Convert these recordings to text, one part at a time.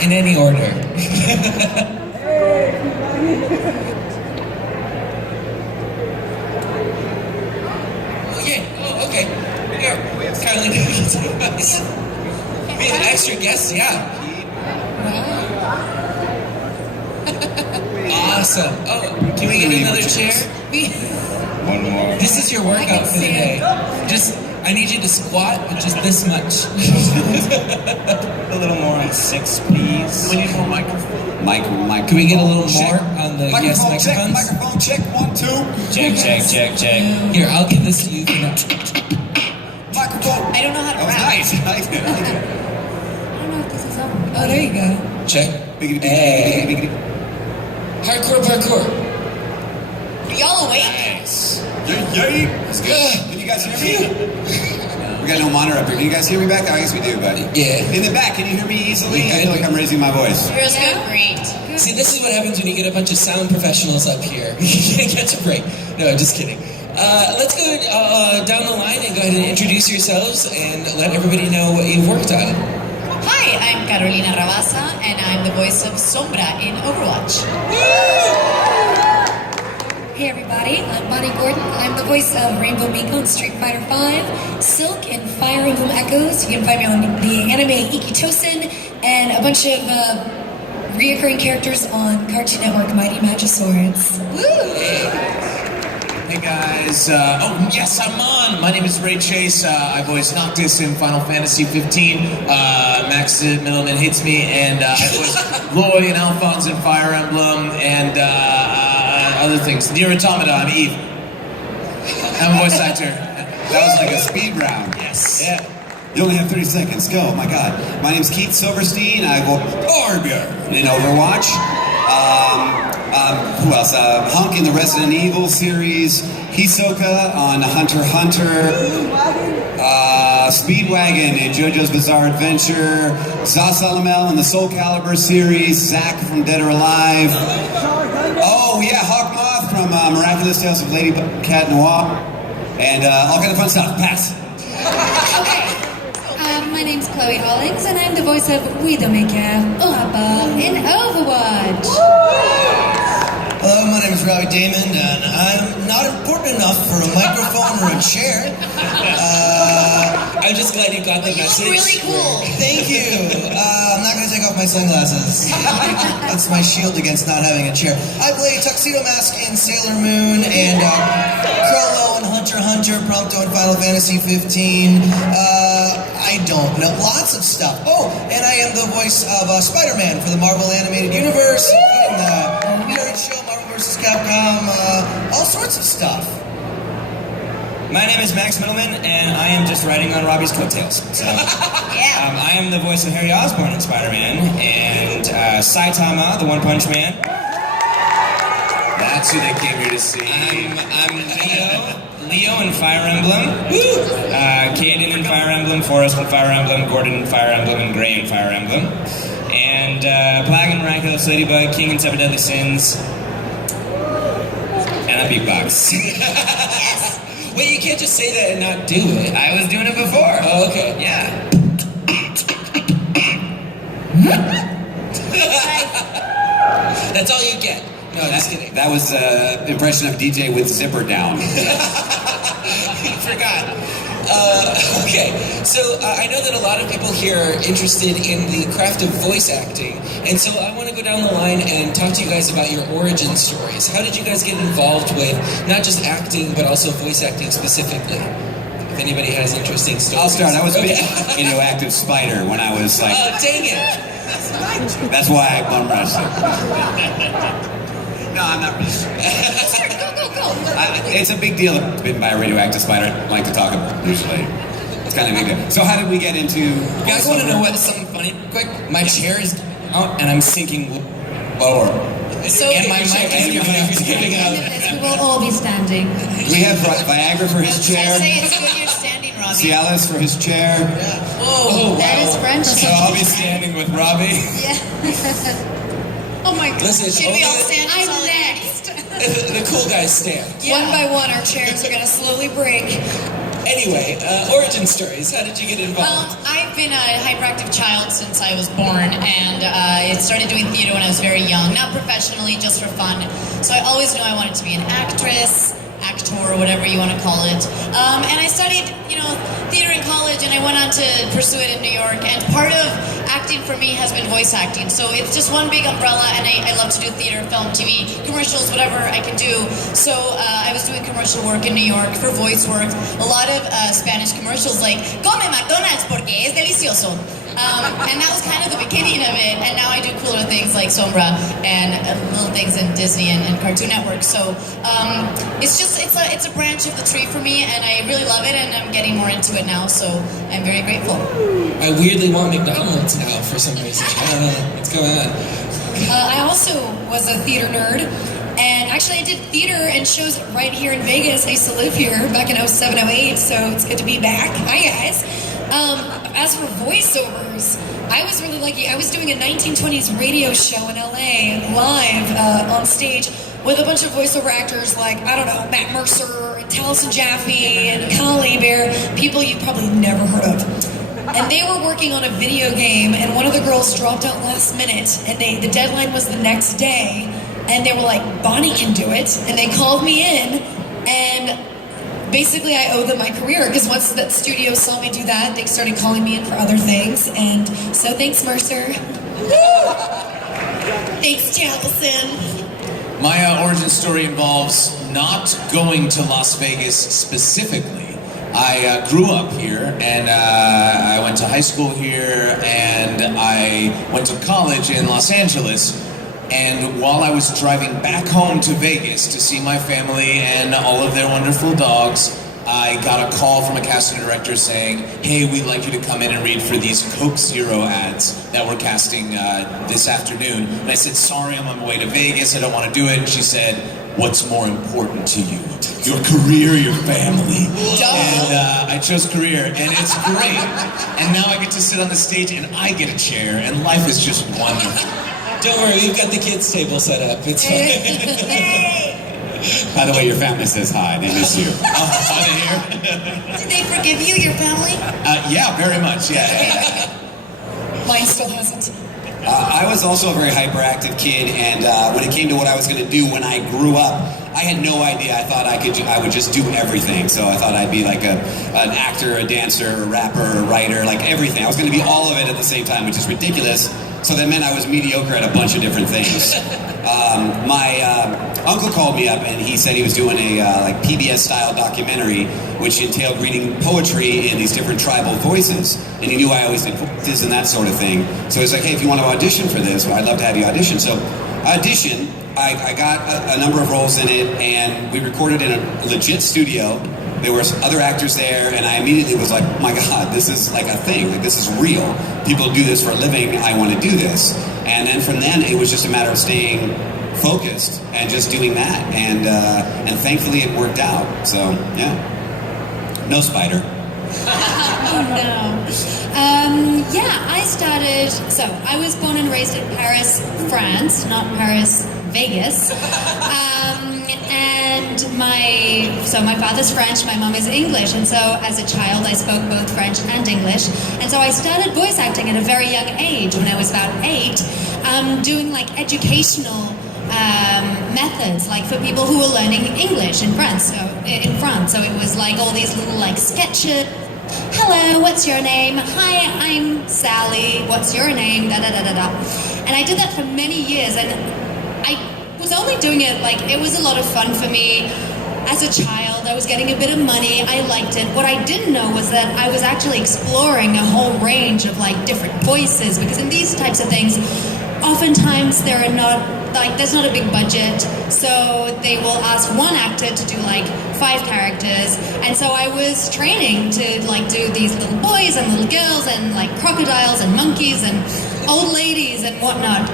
In any order. Okay. Yeah. Kindly we have extra guests, yeah. Awesome. Oh, can we get another chair? One more. This is your workout for the day. I need you to squat with just this much. A little more on 6, please. We need more microphone. Can we get a little more on the guest microphones? Microphone check, 1, 2. Check. Here, I'll give this to you for now. Microphone. I don't know how to That was rap. nice. I like it. I don't know if this is on. Oh, there you go. Check. Hey. Hardcore parkour. Are y'all awake? Nice. Yay. That's good. Can you guys hear me? We got no monitor up here. Can you guys hear me back? I guess we do, but yeah. In the back, can you hear me easily? I feel like I'm raising my voice. Yours good? Great. See, this is what happens when you get a bunch of sound professionals up here. You can't catch a break. No, just kidding. Let's go down the line and go ahead and introduce yourselves and let everybody know what you've worked on. Hi, I'm Carolina Ravassa, and I'm the voice of Sombra in Overwatch. Hey everybody, I'm Bonnie Gordon. I'm the voice of Rainbow Miko in Street Fighter V, Silk in Fire Emblem Echoes. You can find me on the anime Ikitosen, and a bunch of reoccurring characters on Cartoon Network Mighty Magiswords. Woo! Hey guys, yes, I'm on. My name is Ray Chase. I voice Noctis in Final Fantasy 15. Max Mittelman hates me, and I voice Loy and Alphonse in Fire Emblem, and other things. Near Automata, I'm Eve. I'm a voice actor. That was like a speed round. Yes. Yeah. You only have 30 seconds. Go. Oh my God. My name's Keith Silverstein. I voice Torbjörn in Overwatch. Who else? Hunk in the Resident Evil series. Hisoka on Hunter x Hunter. Speedwagon in JoJo's Bizarre Adventure. Zas Alamel in the Soul Calibur series. Zack from Dead or Alive. Oh yeah, Hawk Moth from Miraculous Tales of Lady Cat Noir. And all kind of fun stuff. Pass. Okay. My name's Chloe Hollings, and I'm the voice of Widowmaker Ohapa in Overwatch. Hello, my name is Robbie Daymond, and I'm not important enough for a microphone or a chair. I'm just glad you got the message. You look really cool. Thank you. I'm not going to take off my sunglasses. That's my shield against not having a chair. I play Tuxedo Mask in Sailor Moon, and Crollo in Hunter x Hunter, Prompto in Final Fantasy 15. I don't know. Lots of stuff. Oh, and I am the voice of Spider-Man for the Marvel Animated Universe, including the Nerd Show, Marvel vs. Capcom, all sorts of stuff. My name is Max Mittelman, and I am just riding on Robbie's coattails. So, I am the voice of Harry Osborn in Spider-Man, and Saitama, the One Punch Man. That's who they came here to see. I'm Leo in Fire Emblem, Kaden in Fire Emblem, Forrest in Fire Emblem, Gordon in Fire Emblem, and Gray in Fire Emblem. And Plague in Miraculous Ladybug, King in Seven Deadly Sins, and a beatbox. Yes. Wait, you can't just say that and not do it. I was doing it before. Oh, okay. Yeah. That's all you get. No, just kidding. That was impression of DJ with zipper down. Forgot. Okay, so I know that a lot of people here are interested in the craft of voice acting, and so I want to go down the line and talk to you guys about your origin stories. How did you guys get involved with not just acting, but also voice acting specifically? If anybody has interesting stories. I'll start. I was big into Active Spider when I was like... Oh, dang it! That's why I bum wrestled. No, I'm not really sure. Go. It's a big deal to be bitten by a radioactive spider. I like to talk about it usually. It's kind of a big deal. So how did we get into... You guys want to know what's something funny? Quick, my chair is out and I'm sinking lower. So and my mic is giving out. We will all be standing. We have Viagra for his I chair. say it's good you're standing, Robbie. Cialis for his chair. Whoa. That is French. So I'll be standing with Robbie. Oh my God. Listen, Should we all stand? I'm solid? next. The cool guys stand. One by one, our chairs are going to slowly break. Anyway, origin stories. How did you get involved? I've been a hyperactive child since I was born, and I started doing theater when I was very young, not professionally, just for fun. So I always knew I wanted to be an actress, actor, whatever you want to call it. And I studied, theater in college, and I went on to pursue it in New York. And part of acting for me has been voice acting. So it's just one big umbrella, and I love to do theater, film, TV, commercials, whatever I can do. So I was doing commercial work in New York for voice work. A lot of Spanish commercials like, come McDonald's porque es delicioso. And that was kind of the beginning of it. And now I do cooler things like Sombra and little things in Disney and Cartoon Network. So it's a branch of the tree for me, and I really love it, and I'm getting more into it now. So I'm very grateful. I weirdly want McDonald's now for some reason. I don't know what's going on. I also was a theater nerd. And actually, I did theater and shows right here in Vegas. I used to live here back in 07, 08, so it's good to be back. Hi, guys. As for voiceovers, I was really lucky. I was doing a 1920s radio show in LA live on stage with a bunch of voiceover actors like, I don't know, Matt Mercer, and Taliesin Jaffe, and Collie Bear, people you've probably never heard of. And they were working on a video game, and one of the girls dropped out last minute, and the deadline was the next day, and they were like, Bonnie can do it, and they called me in, and basically I owe them my career, because once that studio saw me do that, they started calling me in for other things, and so thanks, Mercer. Thanks, Taliesin. My origin story involves not going to Las Vegas specifically. I grew up here, and I went to high school here, and I went to college in Los Angeles. And while I was driving back home to Vegas to see my family and all of their wonderful dogs, I got a call from a casting director saying, hey, we'd like you to come in and read for these Coke Zero ads that we're casting this afternoon. And I said, sorry, I'm on my way to Vegas, I don't want to do it. And she said, what's more important to you? Your career, your family? And I chose career, and it's great. And now I get to sit on the stage, and I get a chair, and life is just wonderful. Don't worry, we've got the kids' table set up. It's fine. By the way, your family says hi. They miss you. Are they here? Did they forgive you, your family? Yeah, very much, yeah. Mine still hasn't. I was also a very hyperactive kid, and when it came to what I was going to do when I grew up, I had no idea. I thought I would just do everything. So I thought I'd be like an actor, a dancer, a rapper, a writer, like everything. I was going to be all of it at the same time, which is ridiculous. So that meant I was mediocre at a bunch of different things. My uncle called me up, and he said he was doing a like PBS-style documentary, which entailed reading poetry in these different tribal voices. And he knew I always did voices and that sort of thing. So he was like, hey, if you want to audition for this, well, I'd love to have you audition. So I auditioned. I got a number of roles in it, and we recorded in a legit studio. There were other actors there, and I immediately was like, oh my God, this is like a thing. Like, this is real. People do this for a living. I want to do this. And then from then, it was just a matter of staying focused and just doing that. And thankfully, it worked out. So, yeah. No spider. Oh, no. Yeah, I started... So, I was born and raised in Paris, France, not Paris, Vegas. And my father's French, my mom is English, and so as a child I spoke both French and English, and so I started voice acting at a very young age, when I was about 8, doing like educational methods, like for people who were learning English in France. So it was like all these little like sketches. Hello, what's your name? Hi, I'm Sally. What's your name? Da da da da da. And I did that for many years, and I was only doing it, like, it was a lot of fun for me. As a child, I was getting a bit of money, I liked it. What I didn't know was that I was actually exploring a whole range of, like, different voices, because in these types of things, oftentimes there's not a big budget, so they will ask one actor to do, like, 5 characters, and so I was training to, like, do these little boys and little girls and, like, crocodiles and monkeys and old ladies and whatnot.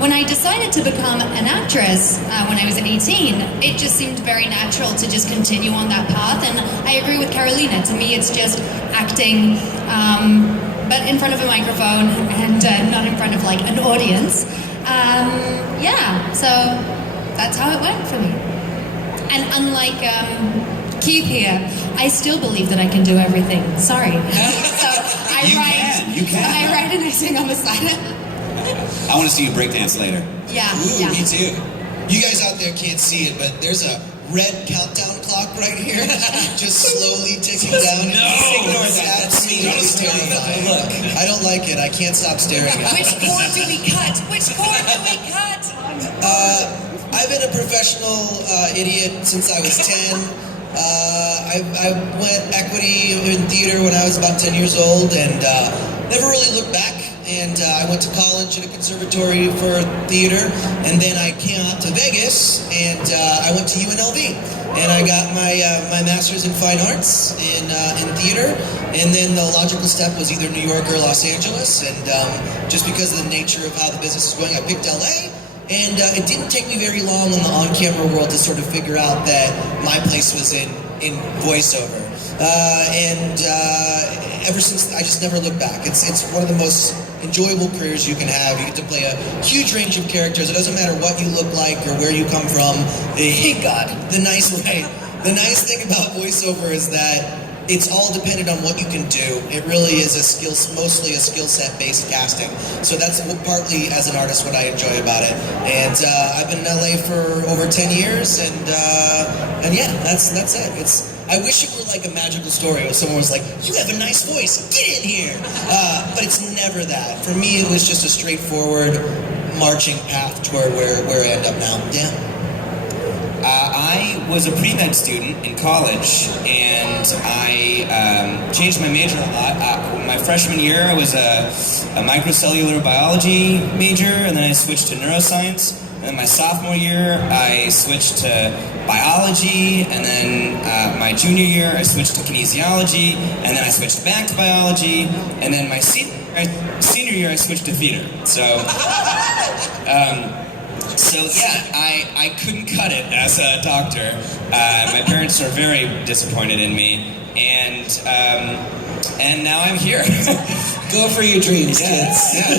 When I decided to become an actress when I was 18, it just seemed very natural to just continue on that path, and I agree with Carolina. To me, it's just acting, but in front of a microphone and not in front of like an audience. So that's how it went for me. And unlike Keith here. I still believe that I can do everything. Sorry. So You can. I write and I sing on the side. I want to see you breakdance later. Yeah. Ooh, yeah. me too. You guys out there can't see it, but there's a red countdown clock right here, just slowly ticking down. Ignore It's that. That's me. absolutely terrifying. Look. I don't like it. I can't stop staring at it. Which chord do we cut? Which chord do we cut? I've been a professional idiot since I was 10. I went equity in theater when I was about 10 years old and never really looked back. And I went to college at a conservatory for theater, and then I came out to Vegas, and I went to UNLV, and I got my master's in fine arts in theater, and then the logical step was either New York or Los Angeles, and just because of the nature of how the business is going, I picked LA. And it didn't take me very long in the on-camera world to sort of figure out that my place was in voiceover. Ever since, I just never looked back. It's one of the most enjoyable careers you can have. You get to play a huge range of characters. It doesn't matter what you look like or where you come from. Thank God. The nice thing about voiceover is that it's all dependent on what you can do. It really is mostly a skill set based casting. So that's partly as an artist what I enjoy about it. And I've been in LA for over 10 years, and yeah, that's it. I wish it were like a magical story where someone was like, "You have a nice voice, get in here." But it's never that. For me, it was just a straightforward marching path toward where I end up now. Yeah. I was a pre-med student in college, and I changed my major a lot. My freshman year, I was a microcellular biology major, and then I switched to neuroscience. And then my sophomore year, I switched to biology, and then my junior year, I switched to kinesiology, and then I switched back to biology, and then my senior year, I switched to theater. So yeah, I couldn't cut it as a doctor. My parents are very disappointed in me, and now I'm here. Go for your dreams, kids. Yeah.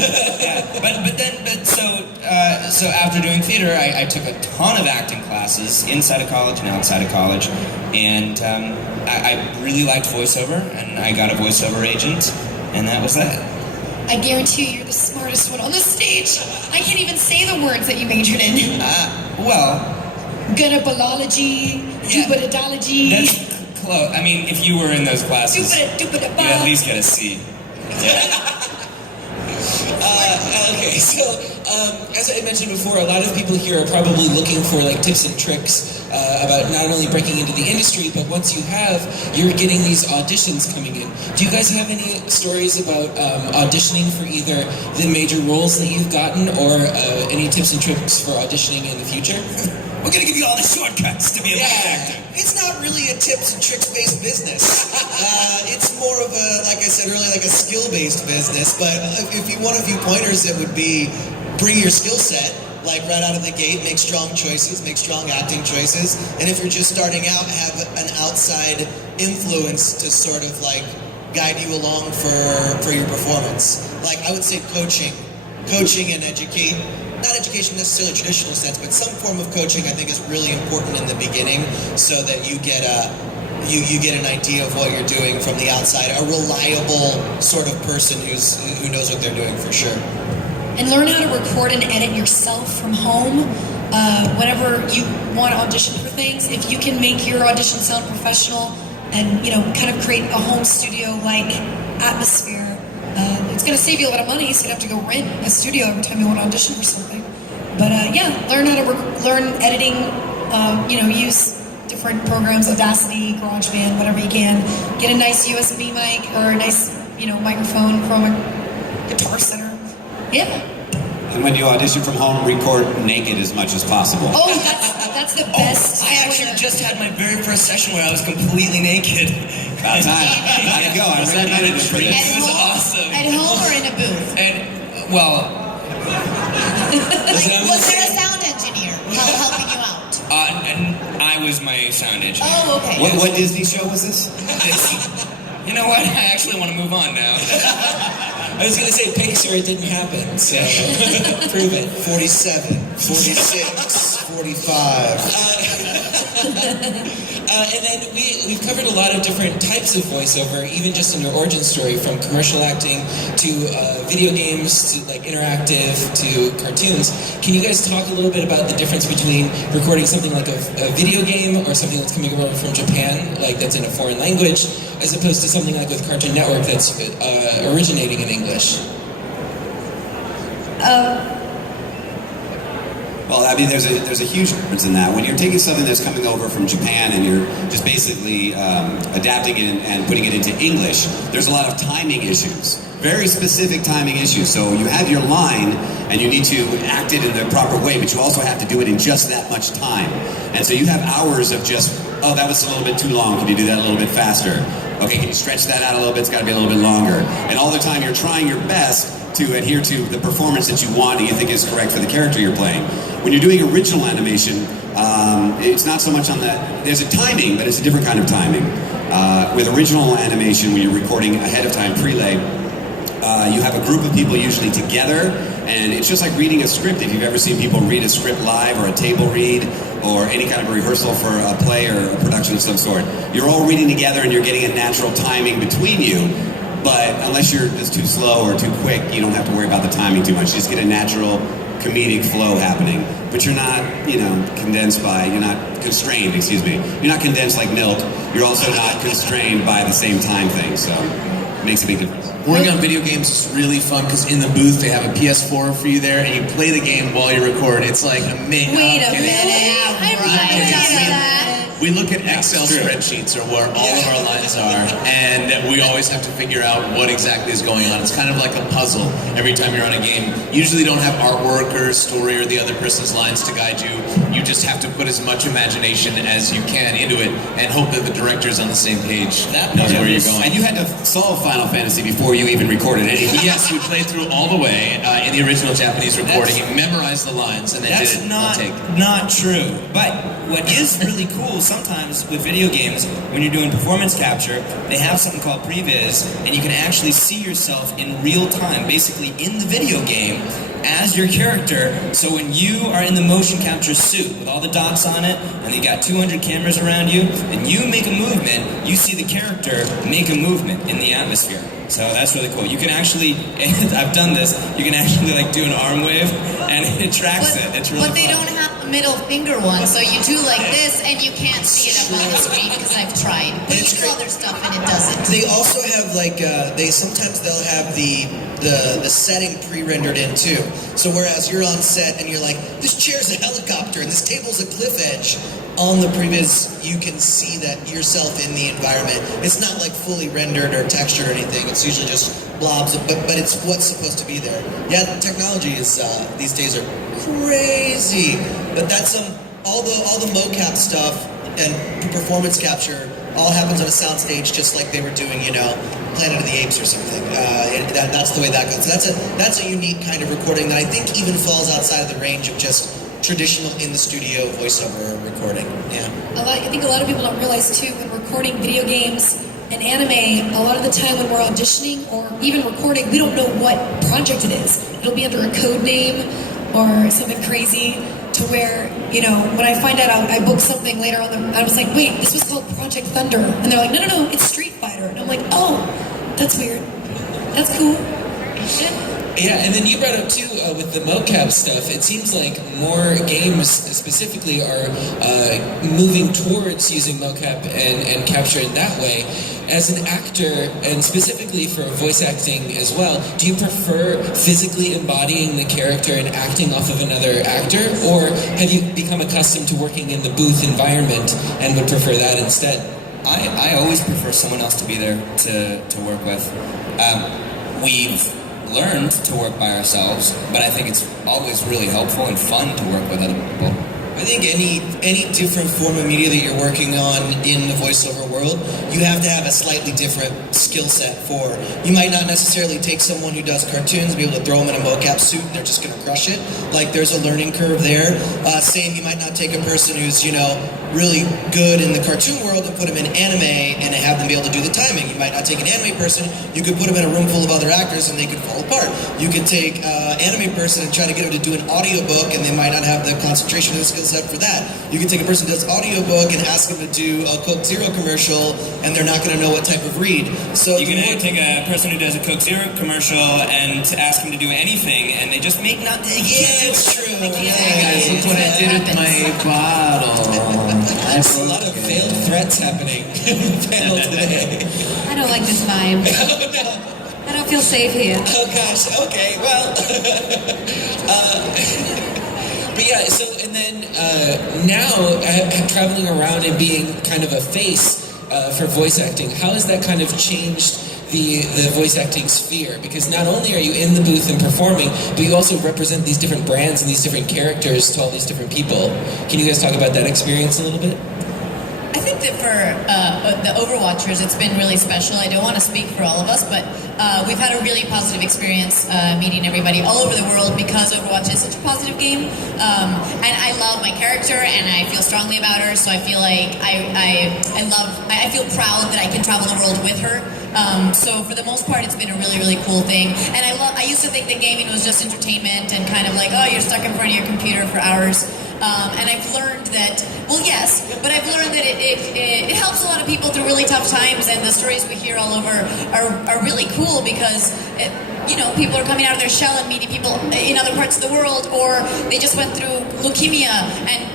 So after doing theater, I took a ton of acting classes inside of college and outside of college, and I really liked voiceover, and I got a voiceover agent, and that was that. I guarantee you, you're the smartest one on the stage. I can't even say the words that you majored in. Well, Gynecolology, Yeah. dubidology. that's close. I mean, if you were in those classes, you at least get a C. Yeah. Okay, so as I mentioned before, a lot of people here are probably looking for like tips and tricks about not only breaking into the industry, but once you have, you're getting these auditions coming in. Do you guys have any stories about auditioning for either the major roles that you've gotten, or any tips and tricks for auditioning in the future? We're gonna give you all the shortcuts to be a voice actor. It's not really a tips and tricks based business. It's more of a, like I said earlier, like a skill based business. But if you want a few pointers, it would be bring your skill set, like right out of the gate, make strong choices, make strong acting choices. And if you're just starting out, have an outside influence to sort of like guide you along for your performance. Like I would say coaching and not education necessarily in a traditional sense, but some form of coaching I think is really important in the beginning, so that you get you get an idea of what you're doing from the outside, a reliable sort of person who knows what they're doing for sure. And learn how to record and edit yourself from home. Whenever you want to audition for things, if you can make your audition sound professional and kind of create a home studio-like atmosphere, it's going to save you a lot of money, so you don't have to go rent a studio every time you want to audition for something. But yeah, learn how to learn editing. Use different programs, Audacity, GarageBand, whatever you can. Get a nice USB mic or a nice microphone from a Guitar Center. Yeah. And when you audition from home, record naked as much as possible. Oh, that's the best. I actually just had my very first session where I was completely naked. About time. How'd it go? I recommended it for this. It was awesome. At home or in a booth? And, well... Was there a sound engineer helping you out? And I was my sound engineer. Oh, okay. What Disney show was this? You know what? I actually want to move on now. I was going to say Pixar, it didn't happen, so prove it. 47, 46, 45. And then we've covered a lot of different types of voiceover, even just in your origin story, from commercial acting to video games to like interactive to cartoons. Can you guys talk a little bit about the difference between recording something like a video game or something that's coming over from Japan, like that's in a foreign language, as opposed to something like with Cartoon Network that's originating in English? Well, I mean, there's a huge difference in that. When you're taking something that's coming over from Japan and you're just basically adapting it and putting it into English, there's a lot of timing issues. Very specific timing issues. So you have your line and you need to act it in the proper way, but you also have to do it in just that much time. And so you have hours of just, oh, that was a little bit too long. Can you do that a little bit faster? Okay, can you stretch that out a little bit? It's got to be a little bit longer. And all the time you're trying your best to adhere to the performance that you want and you think is correct for the character you're playing. When you're doing original animation, it's not so much on that. There's a timing, but it's a different kind of timing. With original animation, when you're recording ahead of time, prelay, you have a group of people usually together, and it's just like reading a script. If you've ever seen people read a script live or a table read or any kind of a rehearsal for a play or a production of some sort, you're all reading together and you're getting a natural timing between you. But unless you're just too slow or too quick, you don't have to worry about the timing too much. You just get a natural comedic flow happening. But you're not, you're not constrained, You're not condensed like milk. You're also not constrained by the same time thing, so it makes a big difference. Working on video games is really fun because in the booth they have a PS4 for you there and you play the game while you record. It's like amazing. Wait a minute. I remember that. We look at Excel spreadsheets or where all of our lines are, and we always have to figure out what exactly is going on. It's kind of like a puzzle every time you're on a game. Usually don't have artwork or story or the other person's lines to guide you. You just have to put as much imagination as you can into it and hope that the director's on the same page. That knows where you're going. And you had to solve Final Fantasy before you even recorded anything. Yes, we played through all the way in the original Japanese recording. He memorized the lines and then did it one take. Not true. But what is really cool sometimes with video games, when you're doing performance capture, they have something called previs, and you can actually see yourself in real time, basically in the video game, as your character. So when you are in the motion capture suit with all the dots on it, and you got 200 cameras around you, and you make a movement, you see the character make a movement in the atmosphere. So that's really cool. You can actually, I've done this, you can actually like do an arm wave, and it tracks it. It's really fun. But they don't have a middle finger one, so you do like this, and you can't see it up on the screen because I've tried. But you do other stuff, and it doesn't. They also have sometimes they'll have the setting pre-rendered in too. So whereas you're on set and you're like, this chair's a helicopter and this table's a cliff edge, on the previs you can see that yourself in the environment. It's not like fully rendered or textured or anything. It's usually just blobs, but it's what's supposed to be there. Yeah, technology is these days are crazy. But that's all the mocap stuff and performance capture all happens on a soundstage, just like they were doing, Planet of the Apes or something. That's the way that goes. So that's a unique kind of recording that I think even falls outside of the range of just traditional in the studio voiceover recording. Yeah. I think a lot of people don't realize too, when recording video games and anime, a lot of the time when we're auditioning or even recording, we don't know what project it is. It'll be under a code name or something crazy, to where, when I find out I booked something later on, I was like, wait, this was called Project Thunder. And they're like, no, it's Street Fighter. And I'm like, oh, that's weird. That's cool. Yeah, and then you brought up too, with the mocap stuff, it seems like more games specifically are moving towards using mocap and capture in that way. As an actor, and specifically for voice acting as well, do you prefer physically embodying the character and acting off of another actor? Or have you become accustomed to working in the booth environment and would prefer that instead? I always prefer someone else to be there to work with. We've learned to work by ourselves, but I think it's always really helpful and fun to work with other people. I think any different form of media that you're working on in the voiceover world, you have to have a slightly different skill set for. You might not necessarily take someone who does cartoons, be able to throw them in a mocap suit, and they're just going to crush it. Like, there's a learning curve there. Same, you might not take a person who's, really good in the cartoon world and put them in anime and have them be able to do the timing. You might not take an anime person, you could put them in a room full of other actors and they could fall apart. You could take anime person and try to get them to do an audiobook, and they might not have the concentration or the skill set for that. You can take a person who does audiobook and ask them to do a Coke Zero commercial, and they're not going to know what type of read. So You can take a person who does a Coke Zero commercial and ask him to do anything, and they just make not. Yeah, it's true. Hey guys, look what I did with my bottle. There's a lot of veiled threats happening in the panel today. I don't like this vibe. Oh, no. I don't feel safe here. Oh gosh, okay, well. But yeah, so, and then now, traveling around and being kind of a face for voice acting, how has that kind of changed the voice acting sphere? Because not only are you in the booth and performing, but you also represent these different brands and these different characters to all these different people. Can you guys talk about that experience a little bit? I think that for the Overwatchers, it's been really special. I don't want to speak for all of us, but we've had a really positive experience meeting everybody all over the world because Overwatch is such a positive game. And I love my character, and I feel strongly about her, so I feel like I feel proud that I can travel the world with her. So for the most part, it's been a really, really cool thing. And I used to think that gaming was just entertainment and kind of like, oh, you're stuck in front of your computer for hours. And I've learned that, well, yes, but I've learned that it helps a lot of people through really tough times, and the stories we hear all over are really cool because, people are coming out of their shell and meeting people in other parts of the world, or they just went through leukemia and,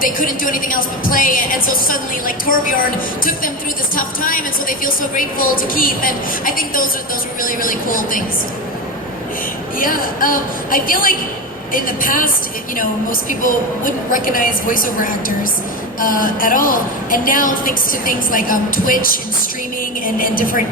they couldn't do anything else but play, and so suddenly, like Torbjorn took them through this tough time, and so they feel so grateful to Keith, and I think those were really, really cool things. Yeah, I feel like in the past, most people wouldn't recognize voiceover actors at all, and now thanks to things like Twitch and streaming and different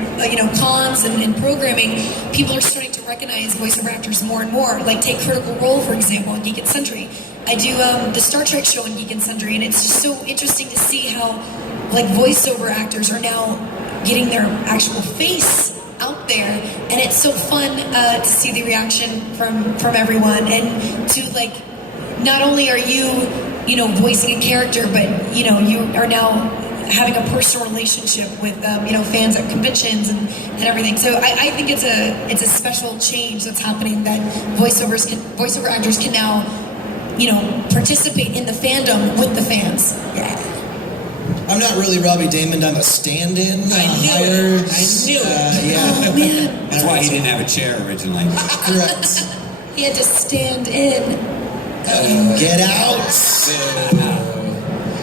cons and programming, people are starting to recognize voiceover actors more and more. Like take Critical Role, for example, on Geek and Sundry. I do the Star Trek show on Geek and Sundry, and it's just so interesting to see how like voiceover actors are now getting their actual face out there, and it's so fun to see the reaction from everyone, and to like not only are you voicing a character, but you are now having a personal relationship with fans at conventions and everything. So I think it's a special change that's happening, that voiceover actors can now participate in the fandom with the fans. Yeah. I'm not really Robbie Daymond, I'm a stand-in. I knew it. Yeah. Oh man. That's why he didn't have a chair originally. Correct. He had to stand in. Get out!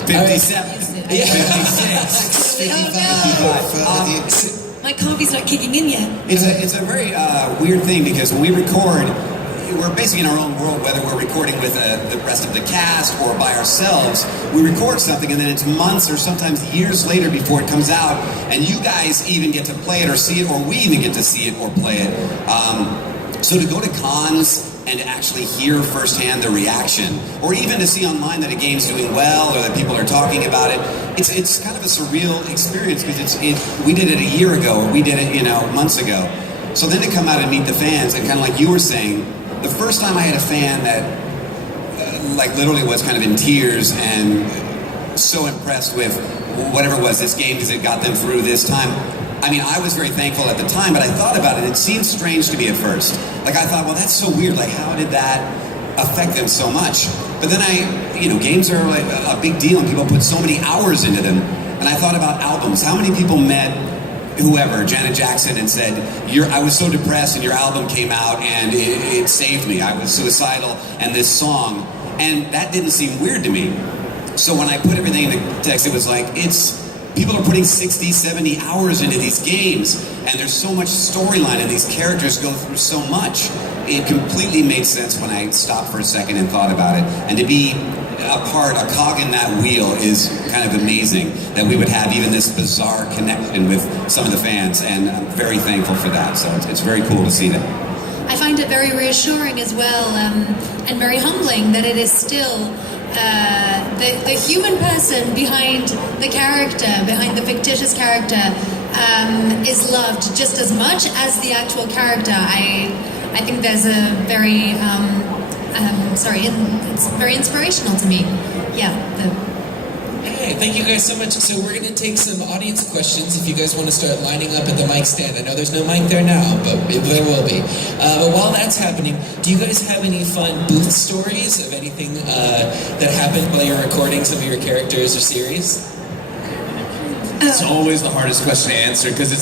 57. 56. 55. My coffee's not kicking in yet. It's a very weird thing, because when we record, we're basically in our own world, whether we're recording with the rest of the cast or by ourselves. We record something, and then it's months or sometimes years later before it comes out, and you guys even get to play it or see it, or we even get to see it or play it. So to go to cons and to actually hear firsthand the reaction, or even to see online that a game's doing well or that people are talking about it, it's kind of a surreal experience, because we did it a year ago, or we did it months ago. So then to come out and meet the fans, and kind of like you were saying, the first time I had a fan that literally was kind of in tears and so impressed with whatever it was, this game, because it got them through this time. I mean, I was very thankful at the time, but I thought about it. It seemed strange to me at first. Like, I thought, well, that's so weird. Like, how did that affect them so much? But then games are like a big deal, and people put so many hours into them. And I thought about albums. How many people met whoever, Janet Jackson, and said, I was so depressed and your album came out and it saved me. I was suicidal, and this song. And that didn't seem weird to me. So when I put everything in the text, it was like, people are putting 60, 70 hours into these games, and there's so much storyline, and these characters go through so much. It completely made sense when I stopped for a second and thought about it. And to be a cog in that wheel is kind of amazing, that we would have even this bizarre connection with some of the fans, and I'm very thankful for that. So it's very cool to see that. I find it very reassuring as well, and very humbling that it is still the human person behind the character, behind the fictitious character, is loved just as much as the actual character. I think there's a very it's very inspirational to me. Yeah. Hey, thank you guys so much. So we're going to take some audience questions if you guys want to start lining up at the mic stand. I know there's no mic there now, but there will be. But while that's happening, do you guys have any fun booth stories of anything that happened while you're recording some of your characters or series? It's always the hardest question to answer because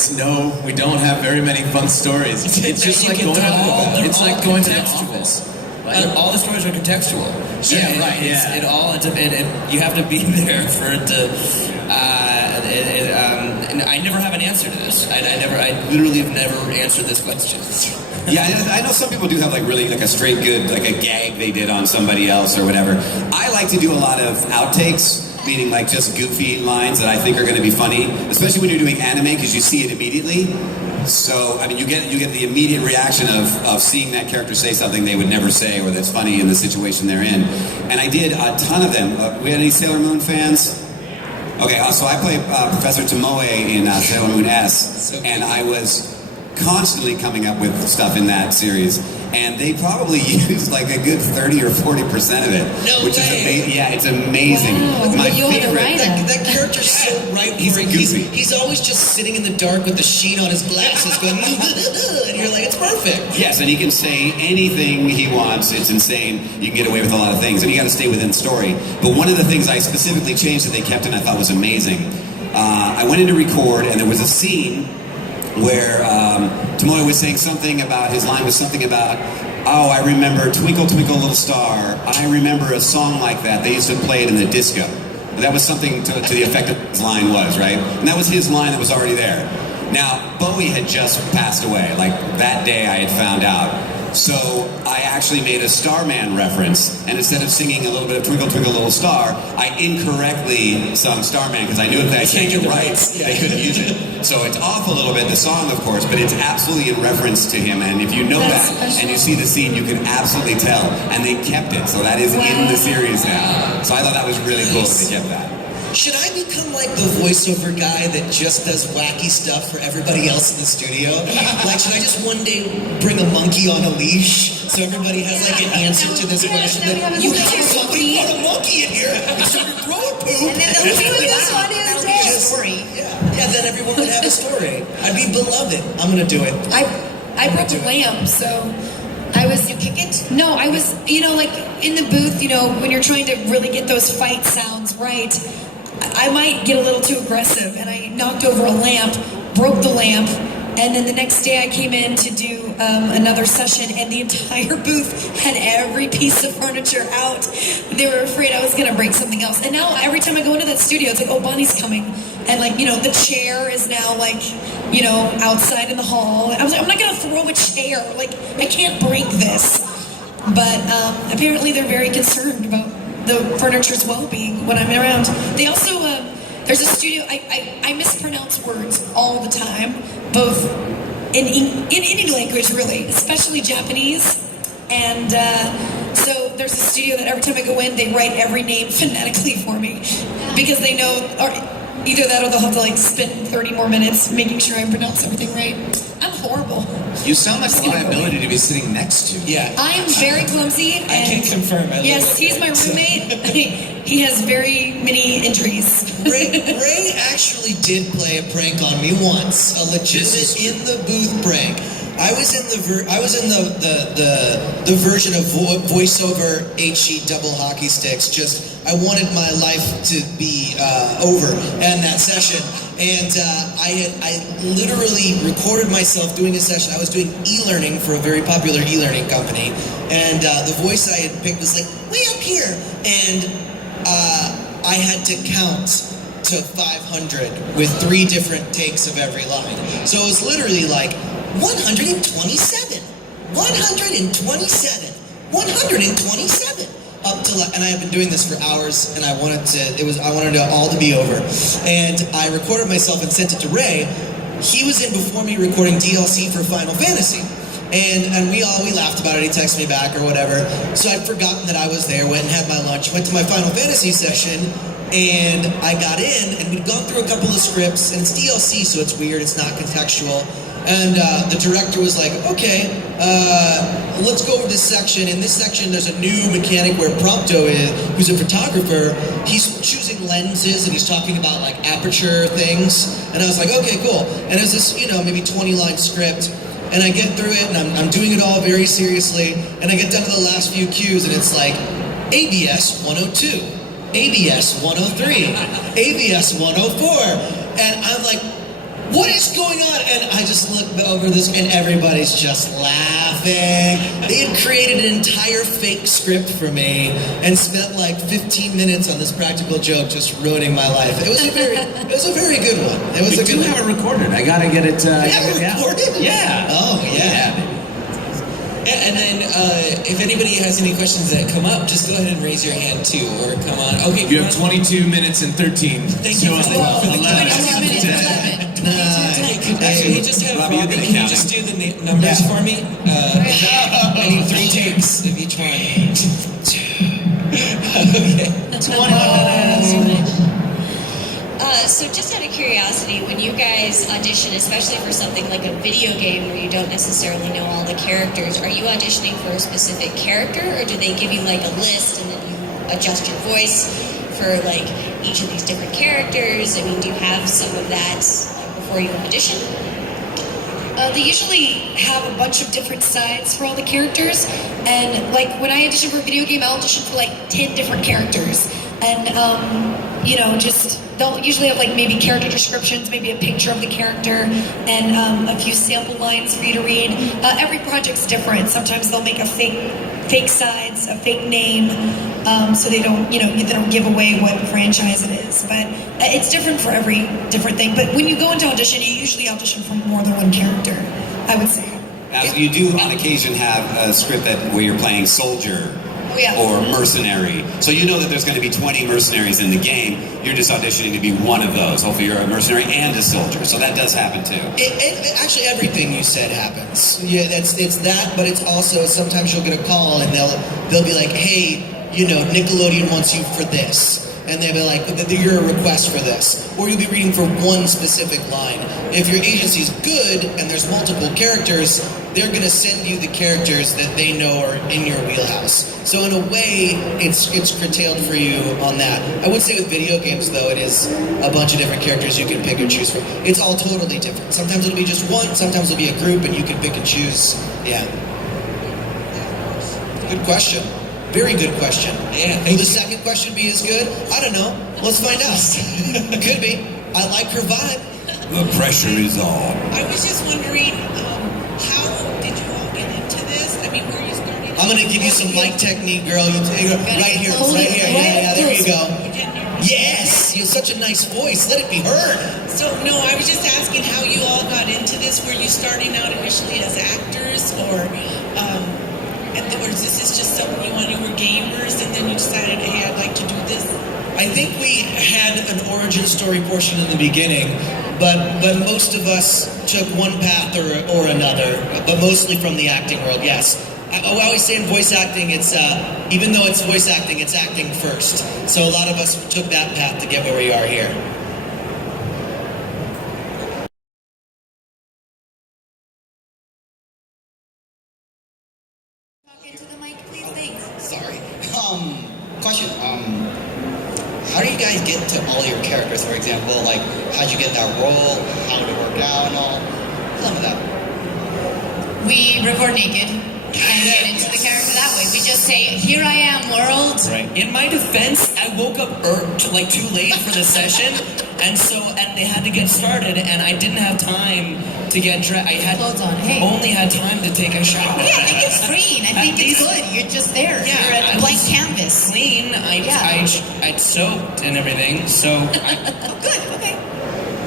we don't have very many fun stories. It's just like going to the office. All the stories are contextual. So Yeah, right. It all, and you have to be there for it to. And I never have an answer to this. I literally have never answered this question. Yeah, I know some people do have like really like a straight good, like a gag they did on somebody else or whatever. I like to do a lot of outtakes, meaning like just goofy lines that I think are going to be funny, especially when you're doing anime because you see it immediately. So, I mean, you get the immediate reaction of seeing that character say something they would never say or that's funny in the situation they're in. And I did a ton of them. We had any Sailor Moon fans? Okay, so I play Professor Tomoe in Sailor Moon S, and I was constantly coming up with stuff in that series. And they probably used like a good 30 or 40% of it. No which way. is amazing. Yeah, it's amazing. Wow. It's my But you're the favorite. writer. That character's so right He's for it. goofy. He's always just sitting in the dark with the sheen on his glasses going, and you're like, it's perfect. Yes, and he can say anything he wants. It's insane. You can get away with a lot of things, and you got to stay within story. But one of the things I specifically changed that they kept and I thought was amazing, I went in to record, and there was a scene where Tomoe was saying something about, his line was something about, oh, I remember Twinkle, Twinkle, Little Star. I remember a song like that. They used to play it in the disco. That was something to the effect that his line was, right? And that was his line that was already there. Now, Bowie had just passed away. Like, that day I had found out. So I actually made a Starman reference, and instead of singing a little bit of Twinkle, Twinkle, Little Star, I incorrectly sung Starman, because I knew if I sang it right, they couldn't use it. So it's off a little bit, the song, of course, but it's absolutely in reference to him, and if you know that, and you see the scene, you can absolutely tell. And they kept it, so that is in the series now. So I thought that was really cool that they kept that. Should I become like the voiceover guy that just does wacky stuff for everybody else in the studio? Like, should I just one day bring a monkey on a leash so everybody has like an answer to this question? That you have somebody brought a monkey in here and started throwing poop. And then they'll do this on his That'll be a story. Yeah, then everyone would have a story. I'd be beloved. I'm gonna do it. I broke a lamp, so I was. You kick it? No, I was. Like in the booth. When you're trying to really get those fight sounds right, I might get a little too aggressive, and I knocked over a lamp, broke the lamp, and then the next day I came in to do another session, and the entire booth had every piece of furniture out. They were afraid I was going to break something else. And now every time I go into that studio, it's like, oh, Bonnie's coming. And like, the chair is now like, outside in the hall. I was like, I'm not going to throw a chair. Like, I can't break this. But apparently they're very concerned about the furniture's well-being when I'm around. They also, there's a studio, I mispronounce words all the time, both in any language really, especially Japanese. And so there's a studio that every time I go in, they write every name phonetically for me. Because they know, or either that or they'll have to like spend 30 more minutes making sure I pronounce everything right. I'm horrible. You sound like a liability to be sitting next to. Yeah. I'm very clumsy. And I can confirm. yes, he's my roommate. He has very many injuries. Ray actually did play a prank on me once, a legitimate in the booth prank. I was in the version of voiceover HE double hockey sticks. Just I wanted my life to be over and that session, and I literally recorded myself doing a session. I was doing e-learning for a very popular e-learning company, and the voice I had picked was like way up here, and I had to count to 500 with 3 different takes of every line. So it was literally like 127, 127, 127, up to, and I had been doing this for hours, and I wanted it all to be over. And I recorded myself and sent it to Ray. He was in before me recording DLC for Final Fantasy. And we laughed about it. He texted me back or whatever. So I'd forgotten that I was there, went and had my lunch, went to my Final Fantasy session, and I got in, and we'd gone through a couple of scripts, and it's DLC, so it's weird, it's not contextual. And the director was like, okay, let's go over this section. In this section, there's a new mechanic where Prompto is, who's a photographer, he's choosing lenses and he's talking about like aperture things. And I was like, okay, cool. And it was this, maybe 20-line script. And I get through it and I'm doing it all very seriously. And I get down to the last few cues and it's like, ABS 102, ABS 103, ABS 104. And I'm like, what is going on? And I just look over this and everybody's just laughing. They had created an entire fake script for me and spent like 15 minutes on this practical joke just ruining my life. It was a very good one. It was We a good do have it recorded. I gotta get it. recorded? Yeah. Oh, yeah. And then, if anybody has any questions that come up, just go ahead and raise your hand too, or come on. Okay, You have 22 minutes and 13. Thank you for the 22 minutes, 11. Actually, hey, just have Robbie, you're Robbie, good at can you counting. just do the numbers for me? I need 3 takes of each one. So just out of curiosity, when you guys audition, especially for something like a video game where you don't necessarily know all the characters, are you auditioning for a specific character, or do they give you like a list and then you adjust your voice for like each of these different characters? I mean, do you have some of that like, before you audition? They usually have a bunch of different sides for all the characters, and like when I audition for a video game, I'll audition for like 10 different characters, and just they'll usually have like maybe character descriptions, maybe a picture of the character, and a few sample lines for you to read. Every project's different. Sometimes they'll make a fake sides, a fake name, so they don't give away what franchise it is. But it's different for every different thing. But when you go into audition, you usually audition for more than one character, I would say. Now, you do on occasion have a script where you're playing soldier or mercenary. So you know that there's going to be 20 mercenaries in the game. You're just auditioning to be one of those. Hopefully you're a mercenary and a soldier. So that does happen too. Actually, everything you said happens. Yeah, it's that, but it's also sometimes you'll get a call and they'll be like, hey, Nickelodeon wants you for this. And they'll be like, you're a request for this. Or you'll be reading for one specific line. If your agency's good and there's multiple characters, they're going to send you the characters that they know are in your wheelhouse. So in a way, it's curtailed for you on that. I would say with video games, though, it is a bunch of different characters you can pick and choose from. It's all totally different. Sometimes it'll be just one, sometimes it'll be a group, and you can pick and choose. Yeah. Good question. Very good question. Yeah. Will the second question be as good? I don't know. Let's find out. Could be. I like her vibe. The pressure is on. I was just wondering, how did you all get into this? I mean, where you started? I'm going to give you some mic technique, girl. You take it right here. Right here. Yeah, there you go. Yes! You have such a nice voice. Let it be heard. So, no, I was just asking how you all got into this. Were you starting out initially as actors, or is this just something you were gamers and then you decided, hey, I'd like to do this? I think we had an origin story portion in the beginning, but most of us took one path or another, but mostly from the acting world, yes. I always say in voice acting, it's even though it's voice acting, it's acting first. So a lot of us took that path to get where we are here. Into the mic, please. Thanks. Sorry. Question. How do you guys get to all your characters, for example? Like, how'd you get that role? How did it work out and all? Some of that. We record naked and get into the character that way. We just say, "Here I am, world." Right. In my defense, I woke up too late for the session, and they had to get started, and I didn't have time to get dressed. I had Clothes on. Hey. only had time to take a shower. Yeah, I think it's freeing. I think it's good. You're just there. Yeah, You're I a blank was canvas. Clean. I'd soaked and everything. So Oh, good. Okay.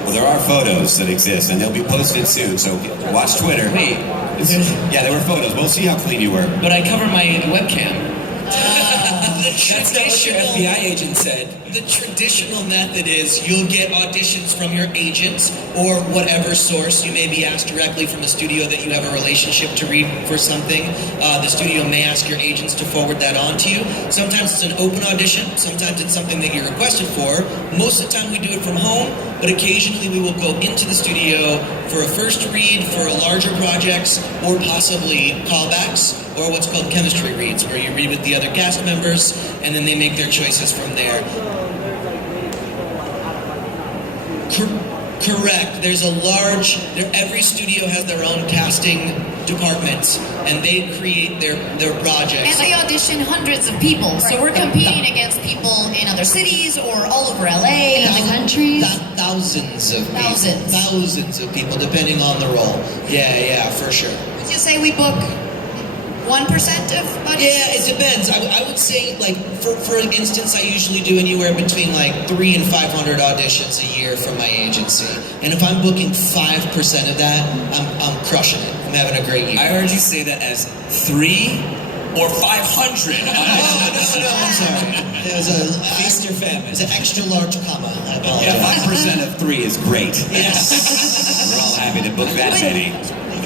Well, there are photos that exist, and they'll be posted soon. So watch Twitter. Wait. Yeah, there were photos. We'll see how clean you were. But I cover my webcam. That's not what your FBI agent said. The traditional method is you'll get auditions from your agents or whatever source. You may be asked directly from a studio that you have a relationship to read for something. The studio may ask your agents to forward that on to you. Sometimes it's an open audition. Sometimes it's something that you're requested for. Most of the time we do it from home. but occasionally we will go into the studio for a first read for larger projects, or possibly callbacks, or what's called chemistry reads, where you read with the other cast members, and then they make their choices from there. Correct. There's a large, every studio has their own casting department, and they create their projects. And they audition hundreds of people, so we're competing against people in other cities or all over LA, in other countries. Thousands of people. Thousands. Thousands of people, depending on the role. Yeah, for sure. Would you say we book 1% of auditions? Yeah, it depends. I would say, like, for instance, I usually do anywhere between, like, 300 and 500 auditions a year from my agency. And if I'm booking 5% of that, I'm crushing it. I'm having a great year. I heard you say that as 3 or 500. No, I'm sorry. It was a Feast or famine. It's an extra large comma. I apologize. Yeah, 5% of 3 is great. Yes. We're all happy to book that many.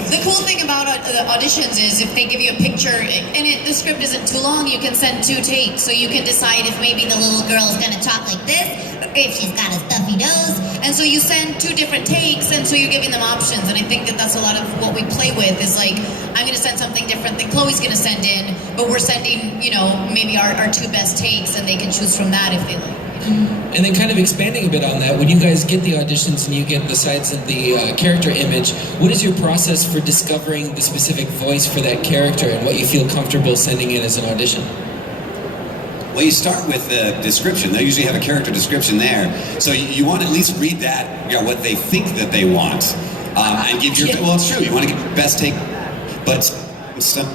The cool thing about the auditions is if they give you a picture and the script isn't too long, you can send 2 takes, so you can decide if maybe the little girl's gonna talk like this, or if she's got a stuffy nose, and so you send 2 different takes, and so you're giving them options. And I think that that's a lot of what we play with is like, I'm gonna send something different than Chloe's gonna send in, but we're sending, maybe our 2 best takes, and they can choose from that if they like. And then kind of expanding a bit on that, when you guys get the auditions and you get besides the character image, what is your process for discovering the specific voice for that character and what you feel comfortable sending in as an audition? Well, you start with the description. They usually have a character description there. So you want to at least read that, what they think that they want. And give your, well, it's true, you want to get the best take, but some...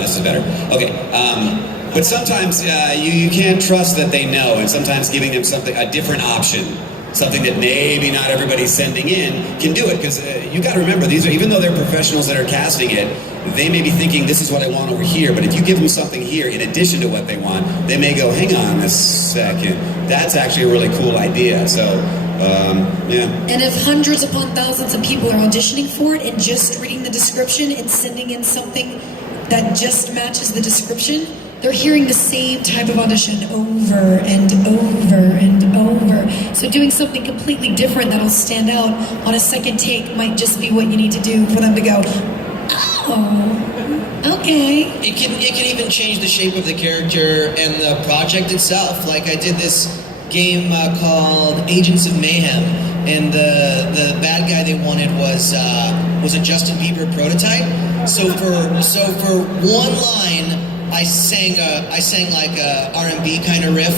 this is better. Okay. But sometimes you can't trust that they know, and sometimes giving them a different option, something that maybe not everybody's sending in, can do it. Because you got to remember, these are, even though they're professionals that are casting it, they may be thinking this is what I want over here. But if you give them something here in addition to what they want, they may go, hang on a second, that's actually a really cool idea. So. Yeah. And if hundreds upon thousands of people are auditioning for it and just reading the description and sending in something that just matches the description, they're hearing the same type of audition over and over and over. So doing something completely different that'll stand out on a second take might just be what you need to do for them to go, oh, okay. It can even change the shape of the character and the project itself. Like I did this game called Agents of Mayhem, and the bad guy they wanted was a Justin Bieber prototype. So for one line, I sang like a R&B kind of riff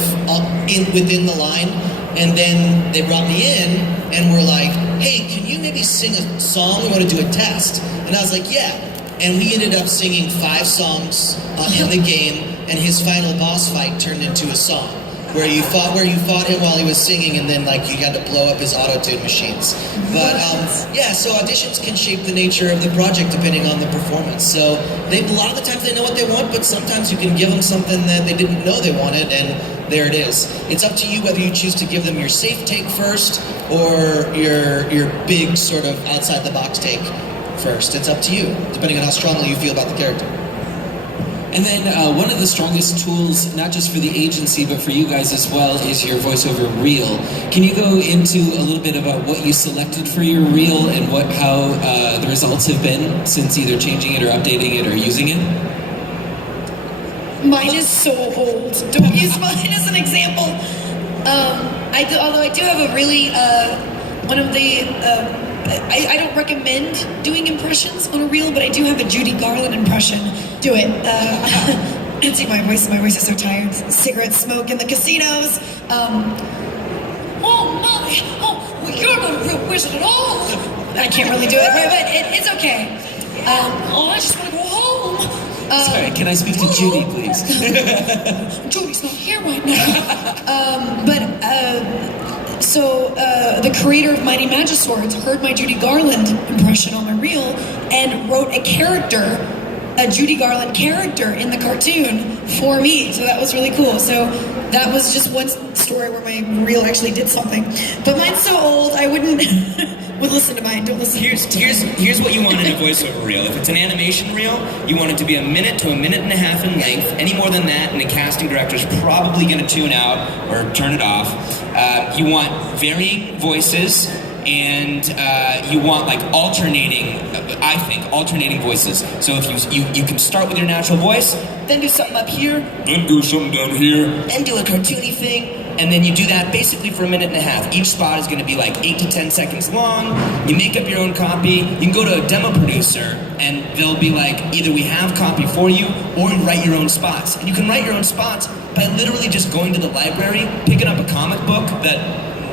within the line, and then they brought me in and were like, "Hey, can you maybe sing a song? We want to do a test." And I was like, "Yeah." And we ended up singing 5 songs in the game, and his final boss fight turned into a song. Where you fought him while he was singing, and then like you had to blow up his auto-tune machines. But so auditions can shape the nature of the project depending on the performance. So a lot of the times they know what they want, but sometimes you can give them something that they didn't know they wanted, and there it is. It's up to you whether you choose to give them your safe take first or your big sort of outside the box take first. It's up to you, depending on how strongly you feel about the character. And then one of the strongest tools, not just for the agency, but for you guys as well, is your voiceover reel. Can you go into a little bit about what you selected for your reel and how the results have been since either changing it or updating it or using it? Mine is so old. Don't use mine as an example. Although I do have a really, one of the... I don't recommend doing impressions on a reel, but I do have a Judy Garland impression. Do it. Can't see my voice. My voice is so tired. Cigarette smoke in the casinos. You're not a real wizard at all. I can't really do it, but it's okay. I just want to go home. Sorry, can I speak to Judy, please? Judy's not here right now. So the creator of Mighty Magiswords heard my Judy Garland impression on my reel and wrote a Judy Garland character in the cartoon for me. So that was really cool. So that was just one story where my reel actually did something. But mine's so old, I wouldn't would listen to mine. Don't listen. Here's what you want in a voiceover reel. If it's an animation reel, you want it to be a minute to a minute and a half in length. Any more than that, and the casting director's probably going to tune out or turn it off. You want varying voices, and you want like alternating voices. So if you can start with your natural voice, then do something up here, then do something down here, then do a cartoony thing. And then you do that basically for a minute and a half. Each spot is going to be like 8 to 10 seconds long. You make up your own copy. You can go to a demo producer and they'll be like, either we have copy for you or you write your own spots. And you can write your own spots by literally just going to the library, picking up a comic book that,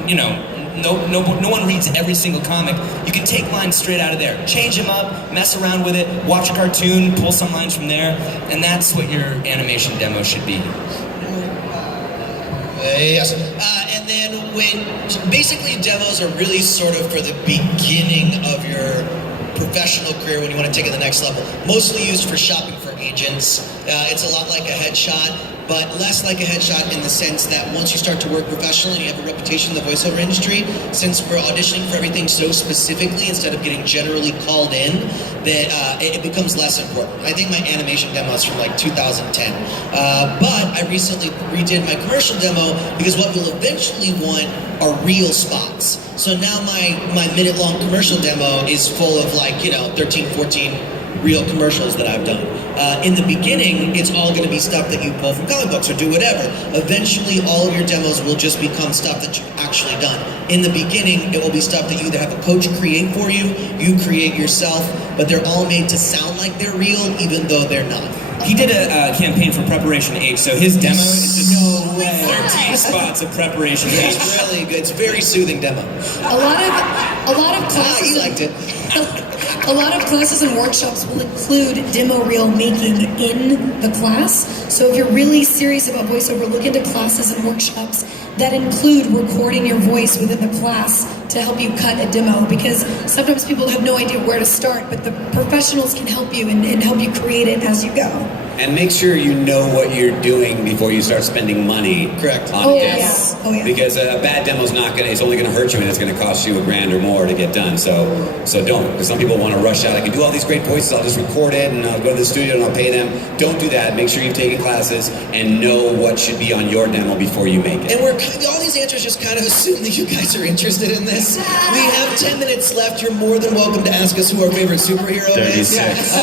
you know, no one reads every single comic. You can take lines straight out of there, change them up, mess around with it, watch a cartoon, pull some lines from there, and that's what your animation demo should be. Yes. And then when basically demos are really sort of for the beginning of your professional career when you want to take it to the next level. Mostly used for shopping for agents. It's a lot like a headshot, but less like a headshot in the sense that once you start to work professionally and you have a reputation in the voiceover industry, since we're auditioning for everything so specifically instead of getting generally called in, that it becomes less important. I think my animation demo is from like 2010. But I recently redid my commercial demo because what we'll eventually want are real spots. So now my minute-long commercial demo is full of like, 13, 14 real commercials that I've done. In the beginning, it's all going to be stuff that you pull from comic books or do whatever. Eventually, all of your demos will just become stuff that you've actually done. In the beginning, it will be stuff that you either have a coach create for you, you create yourself, but they're all made to sound like they're real, even though they're not. He did a campaign for Preparation H, so his demo is just 13 spots of Preparation H. It's really good. It's a very soothing demo. A lot of classes. He liked it. A lot of classes and workshops will include demo reel making in the class. So if you're really serious about voiceover, look into classes and workshops that include recording your voice within the class to help you cut a demo, because sometimes people have no idea where to start, but the professionals can help you and help you create it as you go. And make sure you know what you're doing before you start spending money. Correct. On Yes. Oh yeah. Because a bad demo's it's only going to hurt you, and it's going to cost you $1,000 or more to get done. So don't. Because some people want to rush out. I can do all these great voices. I'll just record it and I'll go to the studio and I'll pay them. Don't do that. Make sure you've taken classes and know what should be on your demo before you make it. And all these answers just kind of assume that you guys are interested in this. We have 10 minutes left. You're more than welcome to ask us who our favorite superhero is. 36,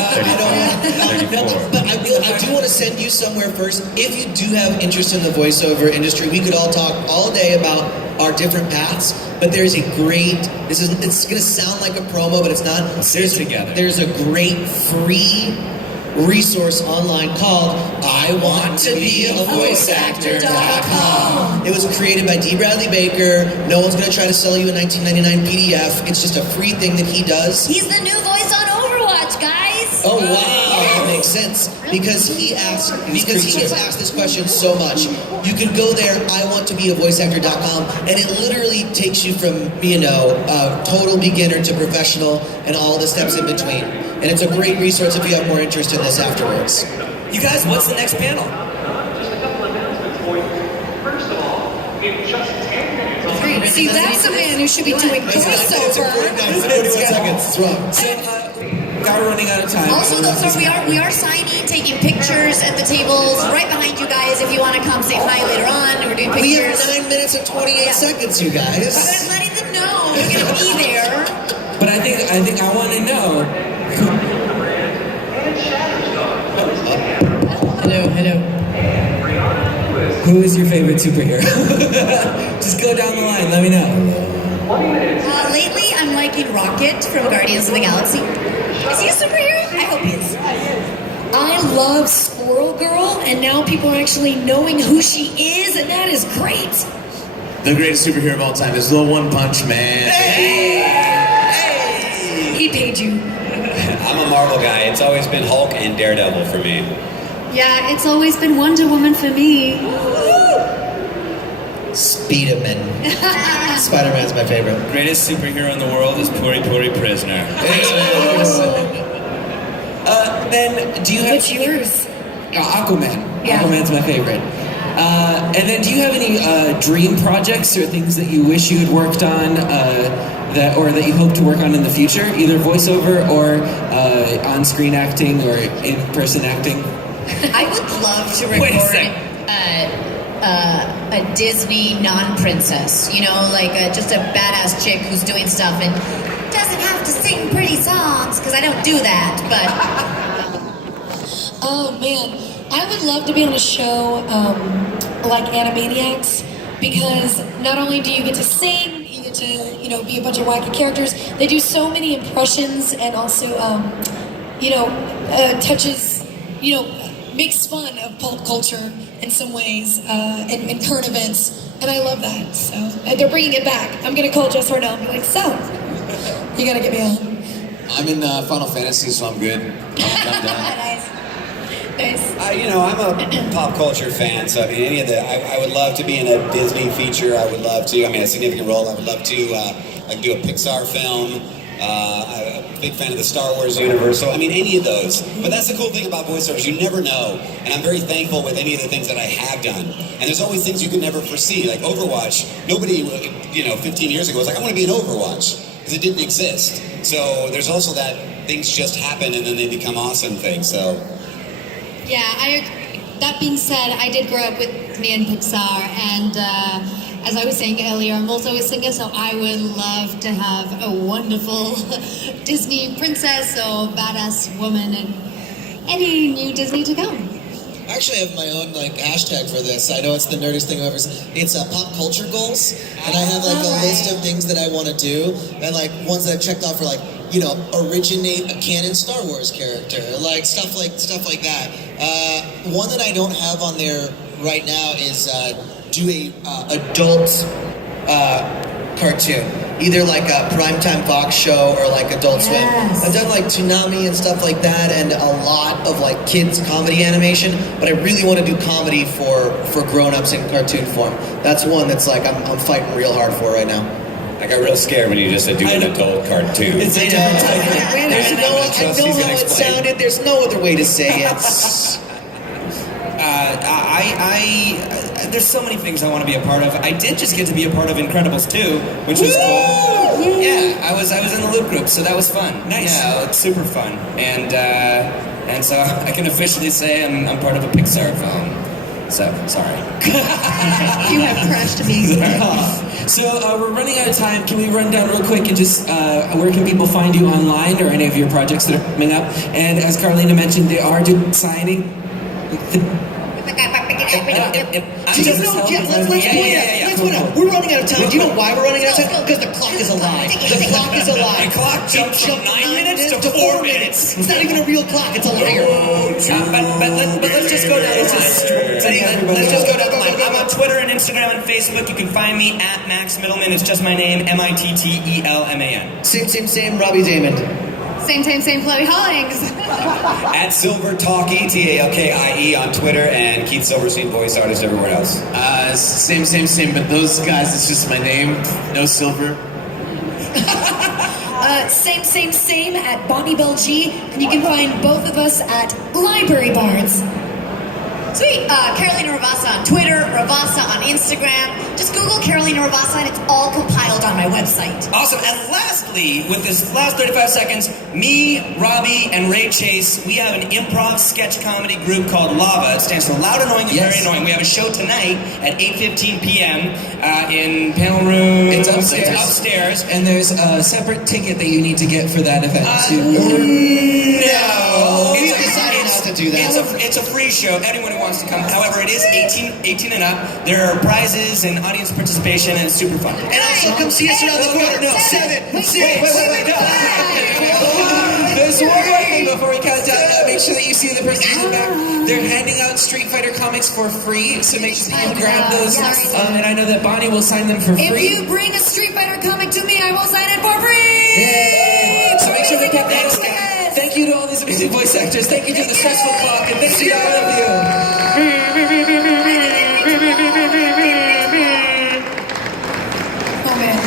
34. But I do want to send you somewhere first. If you do have interest in the voiceover industry, we could all talk all day about our different paths, but there's a great, it's going to sound like a promo, but it's not. There's a great free resource online called IWantToBeAVoiceActor.com. It was created by D. Bradley Baker. No one's going to try to sell you a $19.99 PDF. It's just a free thing that he does. He's the new voice on Overwatch, guys. Oh wow, that makes sense. Because he has asked this question so much. You can go there, IWantToBeAVoiceActor.com, and it literally takes you from, total beginner to professional and all the steps in between. And it's a great resource if you have more interest in this afterwards. You guys, what's the next panel? See, that's a man who should be doing voiceover. 41 seconds. It's wrong. We're running out of time. Also, we are signing, taking pictures at the tables right behind you guys. If you want to come say hi later on, we're doing pictures. We have 9 minutes and 28 seconds, you guys. I'm just letting them know we're going to be there. But I think I want to know. Hello. Who is your favorite superhero? Just go down the line. Let me know. Lately, I'm liking Rocket from Guardians of the Galaxy. Is he a superhero? I hope he is. I love Squirrel Girl, and now people are actually knowing who she is, and that is great. The greatest superhero of all time is the One Punch Man. Hey! He paid you. I'm a Marvel guy. It's always been Hulk and Daredevil for me. Yeah, it's always been Wonder Woman for me. Spider-Man. Spider-Man's my favorite. Greatest superhero in the world is Puri Puri Prisoner. Then do you have... What's yours? Aquaman. Yeah. Aquaman's my favorite. And then do you have any dream projects or things that you wish you had worked on that you hope to work on in the future, either voiceover or on-screen acting or in-person acting? I would love to Wait a record second. a Disney non-princess, you know, like just a badass chick who's doing stuff and doesn't have to sing pretty songs, because I don't do that, but... Oh man, I would love to be on a show like Animaniacs, because not only do you get to sing, you get to, you know, be a bunch of wacky characters. They do so many impressions and also, you know, touches, you know, makes fun of pulp culture in some ways and current events, and I love that. So they're bringing it back. I'm gonna call Jess Hornell and be like, so you gotta get me on. I'm in Final Fantasy, so I'm good. I'm done. Nice. You know, I'm a pop culture fan, so I mean, any of the, I would love to be in a Disney feature. I would love to. I mean, a significant role. I would love to. I could do a Pixar film. I'm a big fan of the Star Wars universe. So I mean, any of those. But that's the cool thing about voiceovers. You never know, and I'm very thankful with any of the things that I have done. And there's always things you can never foresee, like Overwatch. Nobody, you know, 15 years ago was like, I want to be in Overwatch, because it didn't exist. So there's also that things just happen and then they become awesome things. So. Yeah, that being said, I did grow up with me and Pixar, and as I was saying earlier, I'm also a singer, so I would love to have a wonderful Disney princess or badass woman in any new Disney to come. I actually have my own like hashtag for this. I know it's the nerdiest thing I've ever seen. It's pop culture goals, and I have like a list of things that I want to do, and like ones that I've checked off are like, you know, originate a canon Star Wars character, like stuff like that. One that I don't have on there right now is do a adult cartoon, either like a primetime Fox show or like Adult Swim. I've done like Toonami and stuff like that, and a lot of like kids comedy animation. But I really want to do comedy for grown-ups in cartoon form. That's one that's like I'm fighting real hard for right now. I got real scared when you just said do an adult cartoon. I know how it sounded. There's no other way to say it. There's so many things I want to be a part of. I did just get to be a part of Incredibles 2, which was cool. Yeah, I was in the Loop group, so that was fun. Nice. Yeah, it's super fun. And so I can officially say I'm part of a Pixar film. So, sorry. You have crashed me. So we're running out of time. Can we run down real quick and just where can people find you online or any of your projects that are coming up? And as Carlina mentioned, they are doing signing. Let's point out. We're running out of time. Do you know why we're running out of time? Because the clock is a lie. The clock is a lie. The clock jumped from 9 minutes to 4 minutes. It's not even a real clock. It's a liar. But let's just go down the line. Let's just go down the line. I'm on Twitter and Instagram and Facebook. You can find me at Max Mittelman. It's just my name, Mittelman. Same. Robbie Daymond. Same, Chloe Hollings. At Silver Talkie, Talkie on Twitter, and Keith Silverstein, voice artist everywhere else. Same. But those guys, it's just my name. No silver. Same at Bonnie Bell G, and you can find both of us at Library Bards. Sweet. Carolina Ravassa on Twitter, Ravassa on Instagram. Just Google Carolina Ravassa and it's all compiled on my website. Awesome. And lastly, with this last 35 seconds, me, Robbie, and Ray Chase, we have an improv sketch comedy group called Lava. It stands for Loud, Annoying, and Very Annoying. We have a show tonight at 8:15 p.m. In panel room. It's upstairs. And there's a separate ticket that you need to get for that event. No. We decided not to do that. It's a free show. Anyone who wants to come. However, it is 18 and up. There are prizes and audience participation, and it's super fun. And also, come see us around the corner. No, 7, 6. Wait. There's one more thing before we count down. Make sure that you see the person in the back. They're handing out Street Fighter comics for free, so make sure you grab those. And I know that Bonnie will sign them for free. If you bring a Street Fighter comic to me, I will sign it for free! Yay! So make sure to get that. Thank you to all these amazing voice actors. Thank you to the Stressful Clock, and thank you to all of you. Oh man.